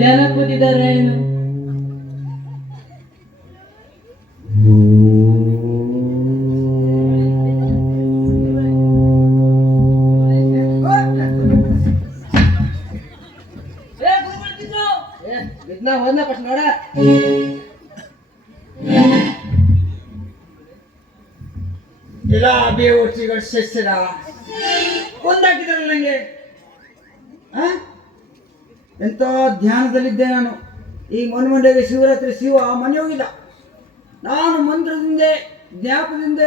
ಧ್ಯಾನ ಕೂತಿದ್ದಾರೆ ಏನು? ನೋಡ ಇಲ್ಲ ಬೇವರ್ಸಿಗಳು ಸಸ್ಯದ ಒಂದಾಕಿದಾರಲ್ಲ ನಂಗೆ. ಎಂತ ಧ್ಯಾನದಲ್ಲಿದ್ದೆ ನಾನು. ಈ ಮನ್ಮಂಡೆಗೆ ಶಿವರಾತ್ರಿ ಶಿವ ಮನೆ ಹೋಗಿದ್ದ. ನಾನು ಮಂತ್ರದಿಂದ ಜ್ಞಾಪದಿಂದ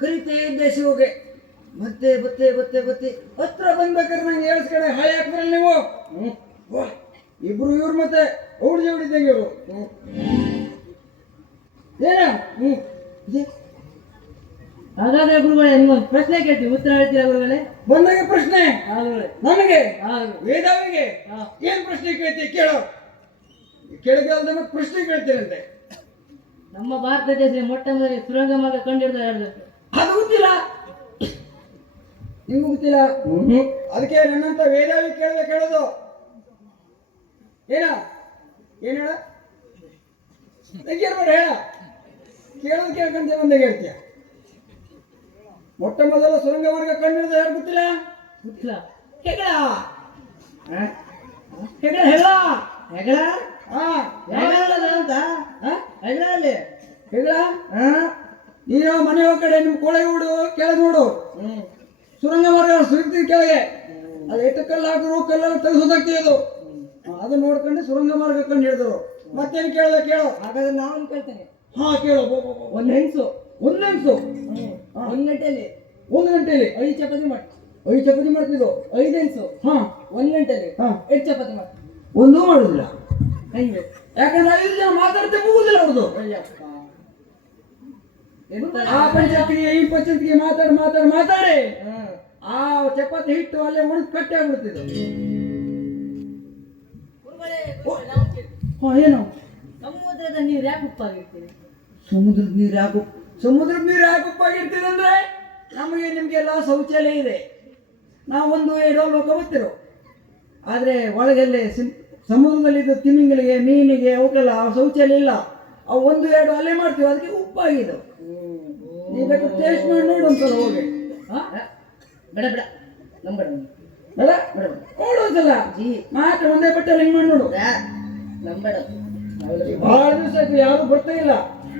ಕರಿತೇ ಇದ್ದೆ ಶಿವಗೆ. ಬತ್ತೆ ಬತ್ತೆ ಬತ್ತೆ ಬತ್ತೆ ಹತ್ರ ಬಂದ್ಬೇಕಾದ್ರೆ ನಂಗೆ ಹೇಳ್ಸ್ಕಡೆ ಹಾಯ್ ಹಾಕ್ತಾರಲ್ಲ ನೀವು. ಇಬ್ರು ಇವ್ರು ಮತ್ತೆ ಔಡಿ ಜೋಡಿದ್ದಂಗೆ ಇವರು. ಏನ ಹಾಗಾದ್ರೆ ಗುರುಗಳೇ ನಿಮ್ಗೊಂದು ಪ್ರಶ್ನೆ ಕೇಳ್ತೀವಿ, ಉತ್ತರ ಹೇಳ್ತೀರಾ ಗುರುಗಳೇ? ಬಂದಾಗೆ ಪ್ರಶ್ನೆ ನನಗೆ ವೇದಾವಿಗೆ ಏನ್ ಪ್ರಶ್ನೆ ಕೇಳ್ತೀವಿ ಕೇಳೋ. ಕೇಳಗಾದ ಪ್ರಶ್ನೆ ಕೇಳ್ತೀರಂತೆ. ನಮ್ಮ ಭಾರತ ದೇಶ ಮೊಟ್ಟ ಮೊದಲ ಸುರಂಗ ಮಾರ್ಗ ಕಂಡಿಡ್ದ ಯಾರು? ಅದು ಗೊತ್ತಿಲ್ಲ, ನಿಮ್ಗೆ ಗೊತ್ತಿಲ್ಲ. ಅದಕ್ಕೆ ನನ್ನಂತ ವೇದಾವಿ ಕೇಳೋದು ಏನ ಏನ್ ಹೇಳ ತೆಗಿಯರ್ಬೇಡ ಹೇಳ. ಕೇಳೋದು ಕೇಳ್ಕಂತ ಬಂದಾಗ ಹೇಳ್ತೀಯ. ಮೊಟ್ಟ ಮೊದಲ ಸುರಂಗ ಮಾರ್ಗ ಕಂಡಿಡ್ದ ಯಾರು ಗೊತ್ತಿಲ್ಲ? ಗೊತ್ತಿಲ್ಲ. ಹೆಗಳ ಹೆಗಳ ಹೆಗಳ ಹೆಗಳ ಅಂತ ಹೆಗಳಲ್ಲಿ ಹೆಗಳ. ನೀನು ಮನೆ ಹೋಗ ಕಡೆ ನಿಮ್ ಕೋಳೆ ಹುಡು ಕೆಳಗೆ ನೋಡು. ಸುರಂಗ ಮಾರ್ಗ ಸುರಿತೀವಿ ಕೆಳಗೆ. ಅದು ಎಷ್ಟು ಕಲ್ಲು ಹಾಕಿದ್ರು ಕಲ್ಲಲ್ಲಿ ತೆಗೆಸೋದಾಗ್ತಿ ಅದು. ಅದು ನೋಡ್ಕೊಂಡು ಸುರಂಗ ಮಾರ್ಗ ಕಂಡು ಹಿಡಿದ್ರು. ಮತ್ತೇನು ಕೇಳೋದ ಕೇಳೋ. ಹಾಗಾದ್ರೆ ನಾನು ಕೇಳ್ತೇನೆ. ಹಾ ಕೇಳೋ. ಒಂದು ಹೆಂಗಸು ಒಂದು ಗಂಟೆಯಲ್ಲಿ 5 ಚಪಾತಿ ಮಾಡ್ತೀವಿ. 5 ಚಪಾತಿ ಮಾಡ್ತಿದ್ದು. 5 ಹೆಂಗಸು 1 ಗಂಟೆಯಲ್ಲಿ 8 ಚಪಾತಿ ಮಾಡ್ತೀವಿ. ಒಂದೂ ಮಾಡುದಿಲ್ಲ. ಹೆಂಗೆ? ಯಾಕಂದ್ರೆ 5 ಜನ ಮಾತಾಡ್ತೆ ಮುಗುದಿಲ್ಲ ಅವ್ರದ್ದು. ಆ ಪಂಚಾಯತ್ಗೆ ಈ ಪಂಚಾಯತ್ಗೆ ಮಾತಾಡಿ ಆ ಚಪಾತಿ ಹಿಟ್ಟು ಅಲ್ಲೇ ಉಳಿದು ಕಟ್ಟೆ ಆಗ್ಬಿಡ್ತಿದ್ದು. ಏನು ಸಮುದ್ರದ ನೀರು ಯಾಕೆ ಉಪ್ಪಾಗಿರ್ತೀವಿ? ಸಮುದ್ರದ ನೀರು ಯಾಕೆ ಉಪ್ಪಾಗಿರ್ತೀವಿ ಅಂದ್ರೆ ನಮಗೆ ನಿಮ್ಗೆಲ್ಲ ಶೌಚಾಲಯ ಇದೆ. ನಾವೊಂದು 2 ಲೋಕ ಬರ್ತಿರೋ. ಆದ್ರೆ ಒಳಗೆಲ್ಲೇ ಸಮುದ್ರದಲ್ಲಿದ್ದ ತಿಮಿಂಗಲಿಗೆ ಮೀನಿಗೆ ಅವಕ್ಕೆಲ್ಲ ಶೌಚಾಲಯ ಇಲ್ಲ. ಅವು 1-2 ಅಲ್ಲೇ ಮಾಡ್ತೀವಿ, ಅದಕ್ಕೆ ಉಪ್ಪಾಗಿದೆ. ನೀವು ಬೇಕು ಟೇಸ್ಟ್ ಮಾಡಿ ನೋಡು ಒಂದ್ಸಲ ಹೋಗಿ. ಬೇಡ ಬೇಡ ನಂಬಡ ಬೇಡ ಬೇಡ ನೋಡು ಒಂದ್ಸಲ ಮಾತ್ರ ಒಂದೇ ಬಟ್ಟೆಲ್ಲ ಹಿಂಗೆ ಮಾಡಿ ನೋಡು. ನಂಬಡ ಬಹಳ ದಿವಸ ಆಯ್ತು ಯಾರು ಬರ್ತಾ ಇಲ್ಲ.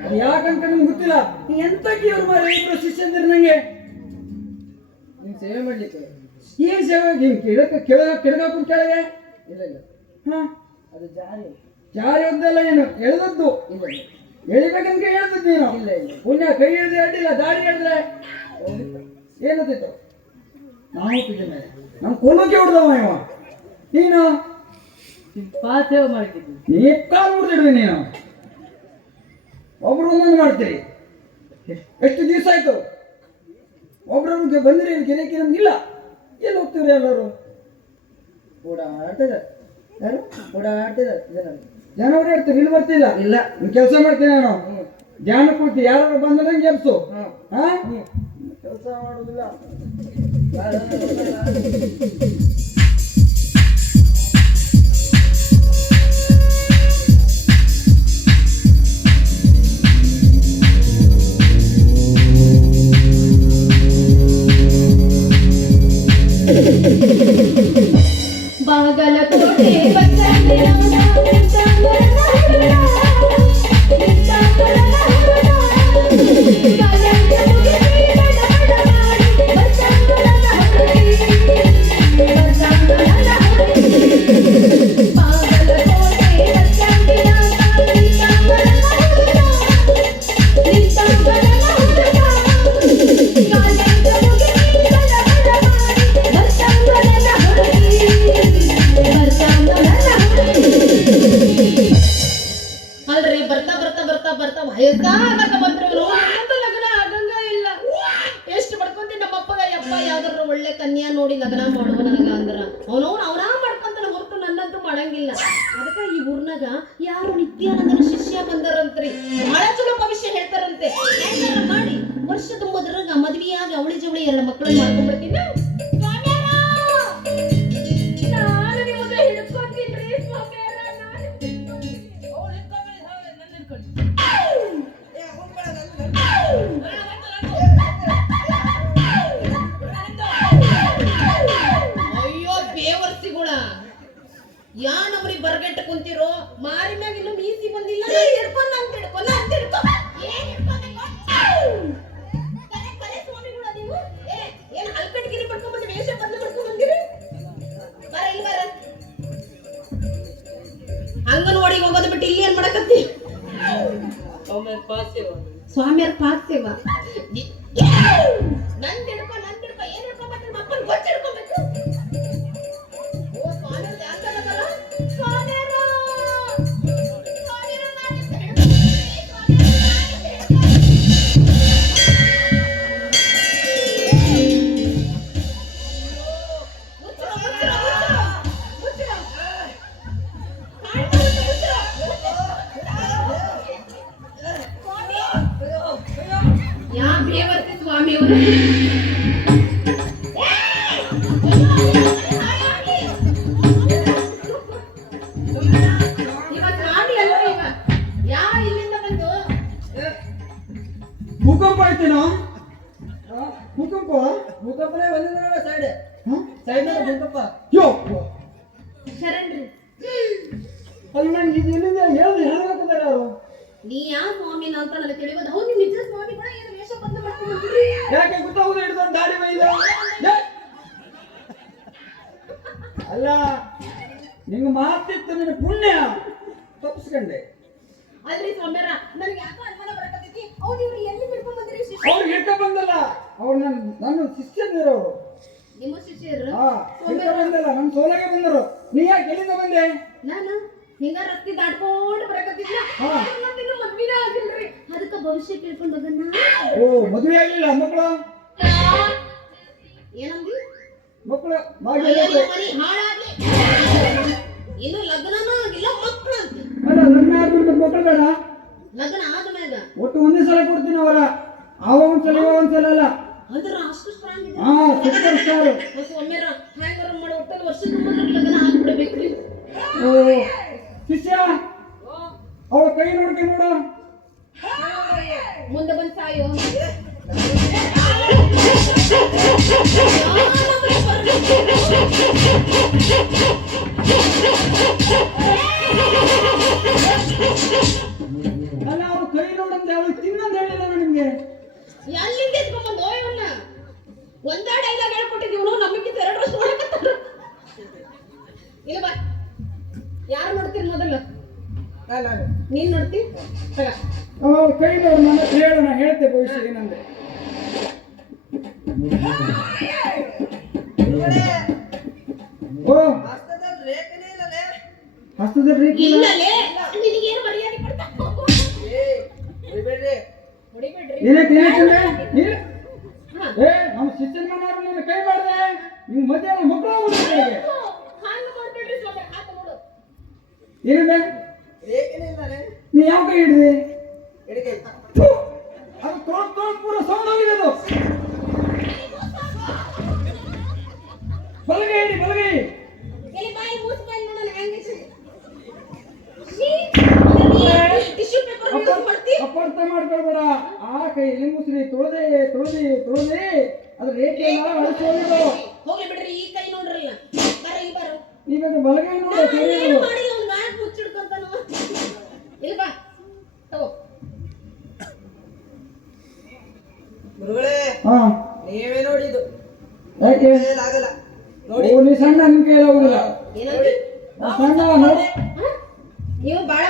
ಅದು ಯಾಕಂತ ನಿಮ್ಗೆ ಗೊತ್ತಿಲ್ಲ. ಎಂತ ಇವ್ರು ಮಾರಿ ಇಬ್ರು ಶಿಷ್ಯಂದ್ರೆ ನಂಗೆ ನಿಮ್ ಸೇವೆ ಮಾಡ್ಲಿಕ್ಕೆ. ಏನ್ ಸೇವೆ? ಕೆಳಗಾಕು ಕೆಳಗೆ ಇಲ್ಲ ಇಲ್ಲ ಅದು ಜಾರಿ ಒಂದಲ್ಲ. ಏನು ಎಳೆದದ್ದು? ಇಲ್ಲ ಎಳಿಬೇಕಂತ ಹೇಳ್ದದ್ದು ನೀನು. ಇಲ್ಲ ಇಲ್ಲ ಪುಣ್ಯ ಕೈ ಹಿಡಿದು ಅಡ್ಡಿಲ್ಲ, ದಾಡಿ ಹಿಡಿದ್ರೆ ಏನತ್ತಿತ್ತು? ನಾವು ಮೇಲೆ ನಮ್ ಕೊಲ್ಲೋಕೆ ಹೊಡೆದವ ಇವ. ನೀನು ಪಾಸೇವೆ ಮಾಡ್ತಿದ್ವಿ. ನೀ ಕಾಲು ಮುಡ್ದಿಡ್ರಿ. ನೀನು ಒಬ್ರು ಒಂದೊಂದು ಮಾಡ್ತೀರಿ. ಎಷ್ಟು ದಿವಸ ಆಯ್ತು ಒಬ್ರೊಬ್ರಿಗೆ ಬಂದಿರಿ. ಗಿರಕಿ ನಮ್ಗಿಲ್ಲ. ಎಲ್ಲಿ ಹೋಗ್ತೀವ್ರಿ ಎಲ್ಲರೂ? ಓಡಾಡ್ತಿದ್ದಾರೆ. ಯಾರು ಓಡಾಡ್ತಿದ್ದಾರೆ? ಜನ ಓಡಾಡ್ತೀವಿ. ಇಲ್ಲಿ ಬರ್ತಿಲ್ಲ. ಇಲ್ಲ ನೀನ್ ಕೆಲಸ ಮಾಡ್ತೀನಿ ನಾನು. ಧ್ಯಾನ ಕೊಡ್ತೀವಿ. ಯಾರು ಬಂದಂಗೆ ಎಬ್ಸು. ಕೆಲಸ ಮಾಡೋದಿಲ್ಲ. ಬಾಗಲಕೋಟೆ ಒಳ್ಳೆ ಕನ್ಯಾ ನೋಡಿ ಲಗ್ನ ಮಾಡುವ ನನಗ ಅಂದ್ರ ಅವನವನ ಮಾಡ್ಕೊಂತಾನೆ ಹೊರತು ನನ್ನಂತೂ ಮಾಡಂಗಿಲ್ಲ. ಅದಕ್ಕ ಈ ಊರ್ನಾಗ ಯಾರು ನಿತ್ಯಾನಂದನ ಶಿಷ್ಯ ಬಂದಾರಂತ್ರಿ, ಬಹಳ ಚಲೋ ಭವಿಷ್ಯ ಹೇಳ್ತಾರಂತೆ. ಹೆಂಗಾರ ಮಾಡಿ ವರ್ಷ ತುಂಬದ್ರಾಗ ಮದ್ವಿಯಾಗಿ ಅವಳಿ ಜವಳಿ 2 ಮಕ್ಕಳನ್ನ ಮಾಡ್ಕೊಂಡ್ಬಿಡ್ತೀನಿ. ನಾನು ನಿಮ್ಮನ್ನ ಹಿಡ್ಕೊಂತೀನ್ರಿ ಸ್ವಾಮ್ಯಾರ, ನಾನು ಅಯ್ಯೋ ಬೇವರ್ಸಿಗಳ ಯಾ ನಮ್ರಿ ಬರ್ಗೆಟ್ಟ ಕುಂತಿರೋ, ಮಾರಿ ಮ್ಯಾಗ ಇನ್ನೂ ಮೀಸಿ ಬಂದಿಲ್ಲ. ಹಿಡ್ಕೊಂಡ್ ಅಂತ ಹಿಡ್ಕೊಂಡ ಅಂತ ಹಿಡ್ಕೊ. ಏನ್ ಹಿಡ್ಕೊಂಬೇಕು? ಕರೆ ಸ್ವಾಮಿಗಳ ನೀವು ಏನ್ ಹಲ್ಕಟ್ಗಿರಿ ಪಡ್ಕೊಂಡ್ ಬಂದು ವೇಷ ಬಂದು ಮಾಡ್ಕೊಂಡ್ ಬಂದಿರಿ? ಬರ ಇಲ್ಲಿ ಬರ. ಅಂಗನವಾಡಿಗೆ ಹೋಗೋದು ಬಿಟ್ಟು ಇಲ್ಲಿ ಏನ್ ಮಾಡಕತ್ತಿ? ಸ್ವಾಮಿಯರ್ ಪಾಸ್ ಸೇವಾ. ನಂದ್ ಹಿಡ್ಕೊ ಏನ್ ಹಿಡ್ಕೊಂಡ್ಬರ್ತೀನಿ? ಮಕ್ಕಳು ಗೊತ್ತ ಹಿಡ್ಕೊಬೇಕು. ಓ ಸ್ವಾಮಿಯರ್ ಧ್ಯಾನ ತಗೋತಾರ. ಸ್ವಾಮಿಯರ ಯಾ ಬೇವರ್ತಿ ಸ್ವಾಮಿಯವರು. ಭೂಕಂಪ ಆಯ್ತೇನೋ? ಭೂಕಂಪ ಭೂಕಂಪನೇ ಬಂದಿದ್ರಲ್ಲ ಸೈಡ್ ಭೂಕಂಪ. ಯೋ ಶರಣ್ರಿ, ಅಲ್ಲಿ ನಂಗೆ ಇದು ಎಲ್ಲಿಂದ ಹೇಳ್ಬೇಕಂತಾರೆ ಅವರು. ನೀ ಯಾ ಸ್ವಾಮಿನ ಅಂತ ನನಗೆ ತಿಳಿಯೋದು. ಹೌದು, ನಿಜ ಸ್ವಾಮಿಗಳ ಏನು ವೇಷ ಬಂದು ಮಾಡ್ಕೊಂಡು ಬಂದಿರಿ? ಯಾಕೆ ಗೊತ್ತಾಗುದು ಹಿಡಿದೊಂದು ದಾಡಿ ಬೈದ ಅಲ್ಲ, ನಿಂಗ ಮಾತಿತ್ತು, ನಿನ್ನ ಪುಣ್ಯ ತಪ್ಪಿಸ್ಕೊಂಡೆ. ಅಲ್ರಿ ಸ್ವಾಮ್ಯಾರ, ನನಗೆ ಯಾಕೋ ಅನುಮಾನ ಬರಕತ್ತೈತಿ. ಹೌದು, ಇವ್ರು ಎಲ್ಲಿ ಬಿಡ್ಕೊಂಡ್ ಬಂದಿರಿ ಶಿಷ್ಯ? ಅವ್ರಿಗೆ ಹಿಡ್ಕೊಂಡ್ ಬಂದಲ್ಲ, ಅವ್ರು ನನ್ನ ಶಿಷ್ಯನಿರೋರು. ನಿಮ್ಮ ಶಿಷ್ಯರು? ಹಾ, ಹಿಡ್ಕೊಂಡ್ ಬಂದಲ್ಲ, ನನ್ನ ಸೋಲಾಗೆ ಬಂದರು. ನೀ ಯಾಕೆ ಎಲ್ಲಿಂದ ಬಂದೆ? ನಾನು ಹಿಂಗ ರಸ್ತೆ ದಾಟ್ಕೊಂಡು ಬರಕತ್ತಿದ್ನ. ಇನ್ನೂ ಮದ್ವಿನ ಆಗಿಲ್ರಿ, ಅದಕ್ಕ ಭವಿಷ್ಯ ಕೇಳ್ಕೊಂಡು ಹೋಗಣ್ಣ. ಓ, ಮದುವೆ ಆಗ್ಲಿಲ್ಲ ಮಕ್ಕಳು? ಏನಂದಿ? ಮಕ್ಕಳು ಮರಿ ಹಾಳಾಗ್ಲಿ, ಇನ್ನು ಲಗ್ನನೂ ಆಗಿಲ್ಲ ಮಕ್ಕಳು ಅಂತ. ಅಲ್ಲ, ಲಗ್ನ ಆಗ್ಬಿಟ್ಟು ಮಕ್ಕಳು ಬೇಡ? ಲಗ್ನ ಆದ್ಮ್ಯಾಗ ಒಟ್ಟು ಒಂದೇ ಸಲ ಕೊಡ್ತೀನಿ ಅವರ. ಅವ ಒಂದ್ಸಲ ಇವ ಒಂದ್ಸಲ ಅಲ್ಲ. ಅಂದ್ರ ಅಷ್ಟು ಸ್ಟ್ರಾಂಗ್ ಇದೆ. ಹಾ, ಸೂಪರ್ ಸ್ಟಾರ್. ಒಮ್ಮೆರ ಹ್ಯಾಂಗರ ಮಾಡಿ ಒಟ್ಟಲ್ಲಿ ವರ್ಷ ತುಂಬ ಲಗ್ನ ಆಗ್ಬಿಡ್ಬೇಕ್ರಿ. ಓ ಶಿಷ್ಯ, ಅವಳ ಕೈ ನೋಡ್ಕೊಂಡು ನೋಡು. ಮುಂದೆ ಬಂದ್ ಸಾಯೋ. ಅಲ್ಲ, ಅವ್ರ ಕೈ ನೋಡಂತೆ ಅವಳು ತಿನ್ನಂತ ಹೇಳಿಲ್ಲ ನಿಮ್ಗೆ. ಎಲ್ಲಿಂದ ಎತ್ಕೊಂಡ್ಬಂದು ಇವನ್ನ ಒಂದ ಡೈಲಾಗ್ ಹೇಳ್ಕೊಟ್ಟಿದ್ದೀವಿ, ನಮಗೆ 2 ವರ್ಷ ನೋಡಕತ್ತಾರ. ಇಲ್ಲ ಬಾ, ಯಾರು ನೋಡ್ತೀರಿ ಮೊದಲು? ನೀನ್ ನೋಡ್ತಿ? ಅವ್ರ ಕೈ ನೋಡು, ನನ್ನ ಹೇಳು, ನಾ ಹೇಳ್ತೆ ಭವಿಷ್ಯ ಏನಂದ್ರೆ. ಓ, ಹಸ್ತದ ರೇಖೆ ಇಲ್ಲ. ಇಲ್ಲಲೇ ನಿನಗೇನು ಮರ್ಯಾದೆ ಕೊಡ್ತಾ? ಏನಕ್ಕೆ ನಮ್ಮ ಶಿಷ್ಯನ ಮನೆಯವರು ನಿನ್ನ ಕೈ ಮಾಡಿದೆ. ನೀವು ಮಧ್ಯಾಹ್ನ ಮಕ್ಕಳು ಹಾಂಗ ಮಾಡ್ಬೇಡ್ರಿ ಸ್ವಾಮಿ, ಹಾಕ ನೋಡು. ಏನಿದೆ? ನೀ ಯಾವ ಕೈ ಹಿಡಿದೆ? ಅದು ತೋಡ್ ಪೂರ ಸೌಂಡ್ ಹೋಗಿದೆ. ಅದು ಬಲಗೈ ಹಿಡಿ, ಬಲಗೈ. ಎಲ್ಲಿ ಬಾಯಿ ಮೂಸ್ ಬಾಯಿ ನೋಡೋಣ ಹೆಂಗೆ. ಟಿಶ್ಯೂ ಪೇಪರ್ ಯೂಸ್ ಮಾಡ್ತಿ? ಅಪಾರ್ಥ ಮಾಡ್ಕೊಳ್ಬೇಡ. ಆ ಕೈ ಮುಸ್ರಿ ತೊಳೆದೆ ಅದ್ರ ರೇಖೆ ಅಳಿಸೋದು. ಹೋಗ್ಲಿ ಬಿಡ್ರಿ, ಈ ಕೈ ನೋಡ್ರಲ್ಲ. ಬರ ಇಲ್ಲಿ ಬರ. ಈಗ ಬಲಗೈ ನೋಡು. ಏನು ಮಾಡಿಲ್ಲ, ಒಂದು ಮ್ಯಾಟ್ ಮುಚ್ಚಿಡ್ಕೊಂತಾನ. ಇಲ್ಲಿ ಬಾ, ತಗೋ. ಗುರುಗಳೇ, ಹಾ, ನೀವೇ ನೋಡಿದ್ದು ಯಾಕೆ? ಆಗಲ್ಲ ನೋಡಿ. ಓ, ನೀ ಸಣ್ಣ, ನಿನ್ ಕೈಯಲ್ಲಿ ಹೋಗುದಿಲ್ಲ. ಏನಂದ್ರೆ ಸಣ್ಣ ನೋಡಿ. ನೀವು ಬಾಳ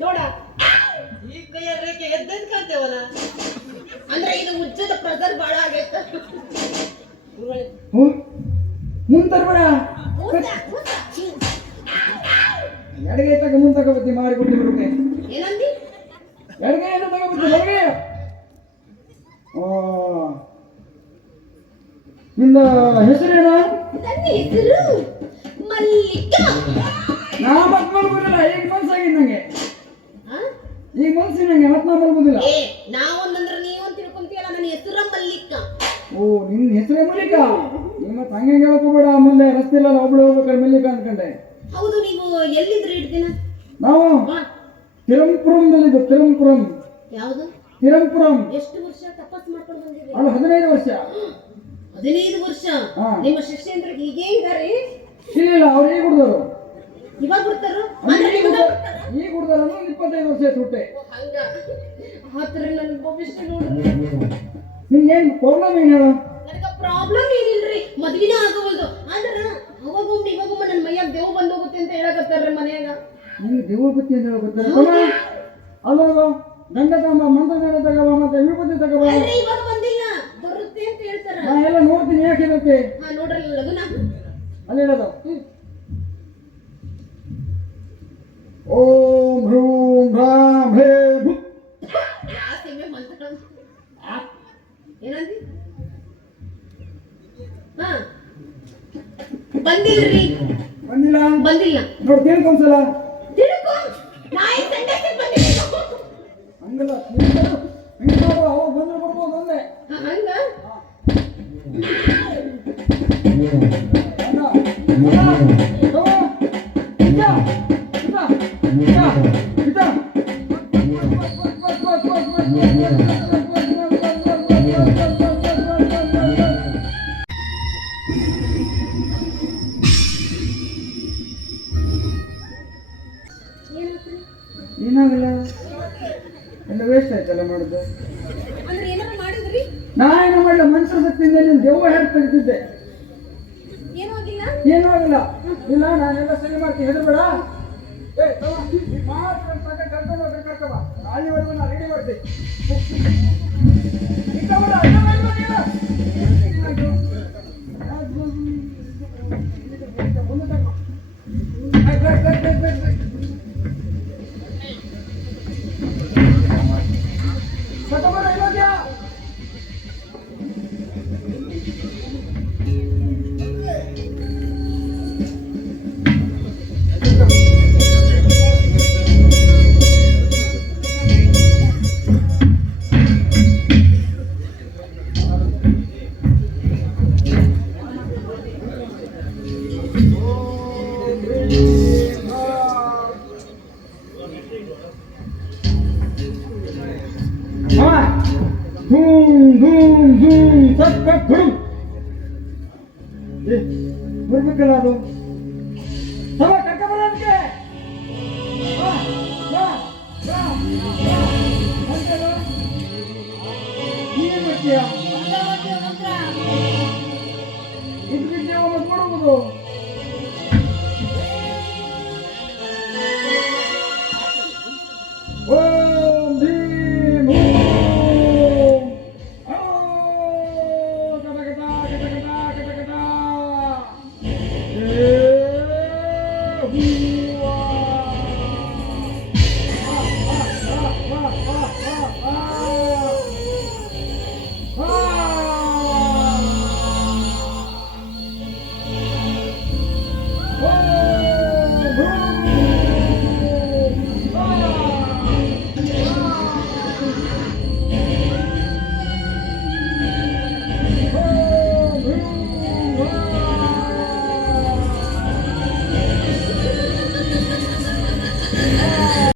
ನೋಡ, ಈ ಕೈಯ ರೇಖೆ ಎದ್ದೆದ್ ಕಾಣ್ತೇವಲ್ಲ. ಅಂದ್ರೆ ಇದು ಉಜ್ಜದ ಪ್ರೆಸರ್ ಬಾಳ ಆಗೈತ. ಮುಂತರ್ಬೇಡ. ಎಡಗೈ ತಗ ಮುಂದೆ ತಗೋಬತ್ತಿ ಮಾಡಿಕೊಟ್ಟು ಬಿಡುತ್ತೆ. ಏನಂದಿ? ಎಡಗೈಯನ್ನು ತಗೋಬತ್ತಿ, ಬಲಗೈ. ನಿಂದ ಹೆಸರೇನು? ನನ್ನ ಹೆಸರು ಮಲ್ಲಿಕಾ. ನಾ ಮತ್ ಮಲ್ಗುದಿಲ್ಲ, ಈಗ ಮನ್ಸಾಗಿ ನಂಗೆ, ಆ? ಈಗ ಮನ್ಸಿನಂಗೆ ಮತ್ ನಾ ಮಲ್ಗುದಿಲ್ಲ. ಏ ನಾವೊಂದಂದ್ರೆ ನೀವೊಂದು ತಿಳ್ಕೊಂತೀಯಲ್ಲ, ನನ್ನ ಹೆಸರು ಮಲ್ಲಿಕಾ. ಓ ನಿನ್ನ ಹೆಸರೇ ಮಲ್ಲಿಕಾ? ನೀ ಮತ್ ಹಂಗೆ ಹೇಳ್ಕೋಬೇಡ, ಮುಂದೆ ರಸ್ತೆ ಇಲ್ಲ ಒಬ್ಳು ಹೋಗ್ಬೇಕಾದ್ರೆ ಮಲ್ಲಿಕಾ ಅನ್ಕೊಂಡೆ. ಹೌದು, ನೀವು ಎಲ್ಲಿದ್ರಿ ಇಷ್ಟು ದಿನ? ನಾವು ಹಾ, ತಿರುಂಪುರಂದಲ್ಲಿದ್ದು. ತಿರುಂಪುರಂ. ಯಾವುದು? ತಿರುಂಪುರಂ. ಎಷ್ಟು ವರ್ಷ ತಪಸ್ ಮಾಡ್ಕೊಂಡು ಬಂದಿದ್ದೀರಿ? ಅಲ್ಲ 15 ವರ್ಷ. 15 ವರ್ಷ. ಹಾ. ನಿಮ್ಮ ಶಿಷ್ಯಂದ್ರ ಹೀಗೆ ಇದ್ದಾರೆ? ಇಲ್ಲ ಅವ್ರು ಈಗ ಹುಡ್ದವ್ರು. ಇವಾಗ ಬಿಡ್ತಾರ? ಈಗ ಹುಡ್ದಾರ 25 ವರ್ಷ ಆಯ್ತು ಹುಟ್ಟೆ. ಹಂಗ ಆತರ ನನ್ನ ಭವಿಷ್ಯ ನೋಡ್ರಿ. ನಿಮ್ಗೇನು ಪ್ರಾಬ್ಲಮ್ ಏನು ಹೇಳು? ನನಗೆ ಪ್ರಾಬ್ಲಮ್ ಏನಿಲ್ರಿ, ಮದ್ವಿನ ಆಗವಲ್ದು. ಆದ್ರ ಅವಾಗೊಮ್ಮೆ ಇವಾಗೊಮ್ಮೆ ನನ್ನ ಮೈಯಾಗ ದೇವ್ ಬಂದ್ ಹೋಗುತ್ತೆ ಅಂತ ಹೇಳಕತ್ತಾರ್ರಿ ಮನ್ಯಾಗ. ನಿಮ್ಗೆ ದೇವ ಬುತ್ತಿ ಅಂತ ಹೇಳ್ಕೊತಾರೆ. ಅಲ್ಲೋಗ ಗಂಡ ತಗೊಂಬ, ಮಂತ್ರ ಗಂಡ ತಗೋಬ, ಮತ್ತೆ ವಿಭೂತಿ ತಗೋಬ. ಆದ್ರೆ ಇವಾಗ ಬಂದಿಲ್ಲ, ಬರುತ್ತೆ ಅಂತ ಹೇಳ್ತಾರ. ನಾ ಎಲ್ಲ ನೋಡ್ತೀನಿ ಯಾಕಿರುತ್ತೆ. ಹಾ ನೋಡ್ರಲ್ಲ ಲಗುನ. ಅಲ್ಲಿ ಹೇಳೋದು ಓಂ ಹ್ರೂಂ ಭ್ರಾಂ ಹೇ ಭುಕ್. ಯಾವ ಸೀಮೆ ಮಂತ್ರ ಏನಂದಿ? ಹಾ ಬಂದಿಲ್ರಿ. ಬಂದಿಲ್ಲ ಬಂದಿಲ್ಲ. ನೋಡಿ ಕೇಳ್ಕೊಂದ್ಸಲ ತಿಳ್ಕೊ, ನಾಯಿ ಸಂಡಾಸಕ್ಕೆ ಬಂದಿಲ್ಲ. ಹಂಗಲ್ಲ ಹಿಂಗೆ ನೋಡು, ಅವಾಗ ಬಂದ್ರೆ ಬರ್ಬೋದು ಅಂದೆ. ಹಂಗ ಏನಾಗಲ್ಲ, ಎಲ್ಲ ವೇಸ್ಟ್ ಆಯ್ತಲ್ಲ ಮಾಡುದು. ಅಂದ್ರೆ ಏನಾರ ಮಾಡಿದ್ರಿ? ನಾ ಏನೋ ಮಾಡಲ್ಲ, ಮನುಷ್ಯರ ಶಕ್ತಿಯಿಂದ ನೀನು ದೆವ್ವ ಹೇಳಿ ತೆಗಿತಿದ್ದೆ. ಏನೂ ಆಗಿಲ್ಲ. ಏನೂ ಆಗಿಲ್ಲ. ಇಲ್ಲ ನಾನೆಲ್ಲ ಸರಿ ಮಾಡ್ತೀನಿ, ಹೆದರ್ಬೇಡ. ಏ ಮಾತ್ರ ಕರ್ಕೊಂಡ್ ಬಾ, ಅಲ್ಲಿವರೆಗೂ ನಾ ರೆಡಿ ಮಾಡ್ತೀನಿ. ಬರ್ಬೇಕಲ್ಲ ಅದು. ಕರ್ಕೊಂಬರೋದಕ್ಕೆ ನೀನೇನ್ ಮಾಡ್ತೀಯ? ಇದ್ದಿದ್ದೇವ ನೋಡ್ಬೋದು.